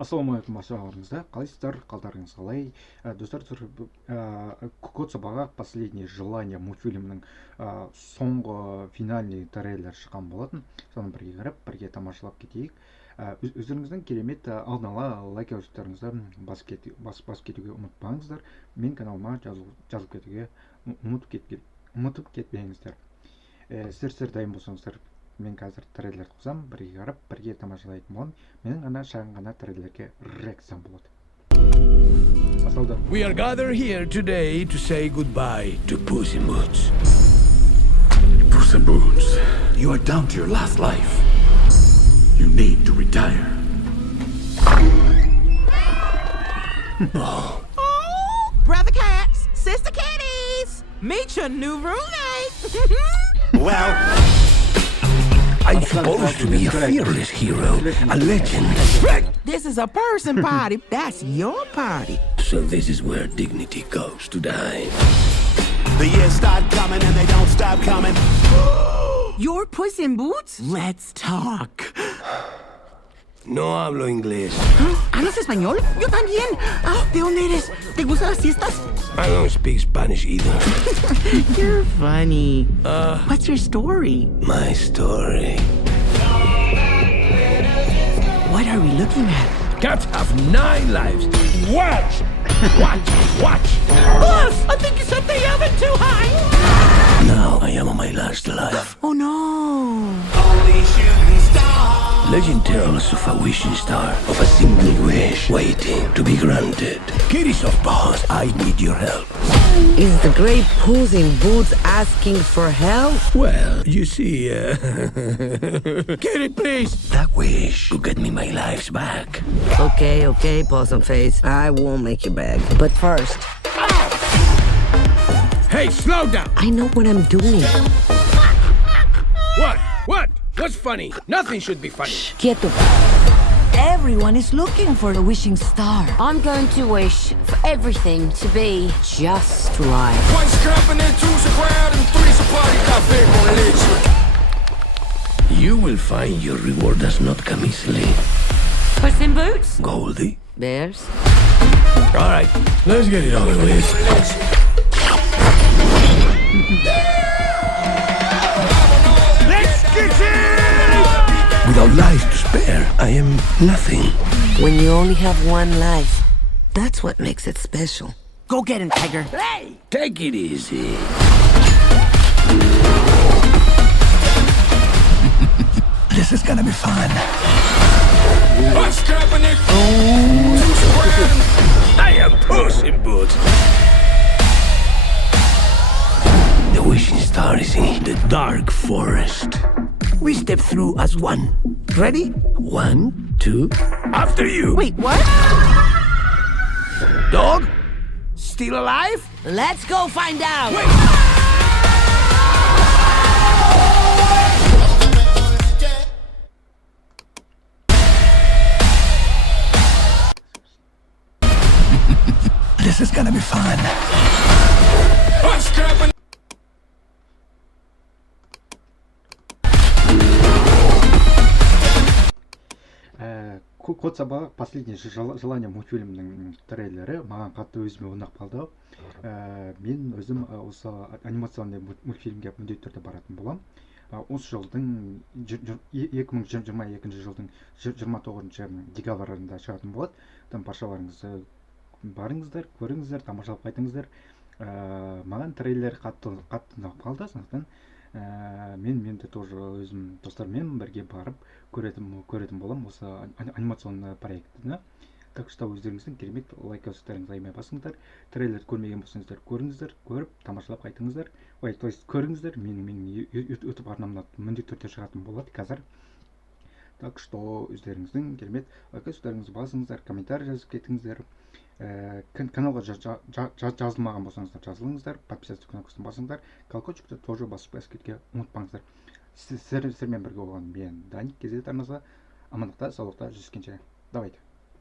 Ассалаумағалейкум, баршаларыңызға. Қалайсыздар, қалдарыңыз қалай? Достар, код сабаға последнее желание мультфильмінің соңғы финальный трейлер шыққан болатын. Соны бірге қарап, бірге тамашалап кетейік. Өздеріңіздің керемет алдын ала лайк жазуларыңызды басып кетуге ұмытпаңыздар. Мен каналыма жазып кетуге ұмытып кетпеңіздер. Сіздер дайын болсаңыздар, мен қазір трейлер қосам, бірге қарап, бірге тамашалайтын боламын. Менің ғана шағын ғана трейлерге реакциям болады. Басталды. We are gathered here today to say goodbye to Puss in Boots. Puss in Boots, you are down to your last life. You need to retire. Oh, brother cats, sister kitties, meet your new roommate. Well, I'm supposed to be a fearless hero, a legend. This is a person party. That's your party. So this is where dignity goes to die. The years start coming and they don't stop coming. You're Puss in Boots? Let's talk. No hablo inglés. ¿Hablas español? Yo también. Oh, ¿de dónde eres? ¿Te gustan las fiestas? I don't speak Spanish either. You're funny. What's your story? My story. What are we looking at? Cats have 9 lives. Watch! Watch! Boss, I think you set the oven too high. Now I am on my last life. Oh, no. Only shooting stars. Legend tells of a wishing star, of a single wish waiting to be granted. Kitty Softpaustan, I need your help. Is the great Puss in Boots asking for help? Well, you see, Kitty, please! That wish could get me my lives back. Okay, Possum Face. I won't make you beg. But first, Hey, slow down! I know what I'm doing. What? What's funny? Nothing should be funny. Quieto. Everyone is looking for a wishing star. I'm going to wish for everything to be just right. One's company, two's a crowd, and three's a party. Café con leche. You will find your reward does not come easily. Puss in Boots? Goldie? Bears? All right, let's get it over with. Let's get it! Without life to spare, I am nothing. When you only have one life, that's what makes it special. Go get him, Tiger. Hey! Take it easy. This is gonna be fun. I am Puss in Boots. The wishing star is in the dark forest. We step through as one. Ready? 1, 2, after you. Wait, what? Dog? Still alive? Let's go find out. This is gonna be fun. Код сабаға последнее желание мультфильмінің трейлері маған қатты өзіме ұнап қалды. Мен өзім осы анимационный мультфильмге міндетті түрде баратын боламын. Осы жылдың 2022 жылдың 29 декабрьында шығатын болады. Баршаларыңыз барыңыздар, көріңіздер, тамашалап қайтыңыздар. Маған трейлер қатты ұнап қалды. Сондықтан мен де тоже өзім достармен бірге барып көретін болам осы анимационный проектіні. Так что өздеріңіздің керемет лайк жазуларыңызды аямай басыңыздар. Трейлер көрмеген болсаңыздар, көріңіздер, көріп тамашалап қайтыңыздар. То есть көріңіздер, менің YouTube арнамда міндетті түрде шығатын болады қазір. Так что өздеріңіздің керемет лайк жазуларыңызды басыңыздар, комментарий жазып кетіңіздер. Каналға жазылмаған болсаңыздар жазылыңыздар, подписаться кнопкасын басыңыздар, колокольчикті тоже басып кетуге ұмытпаңыздар. Сіздермен бірге болған мен Даник, КЗ арнасы. Амандықта, саулықта жүздескенше. Давайте.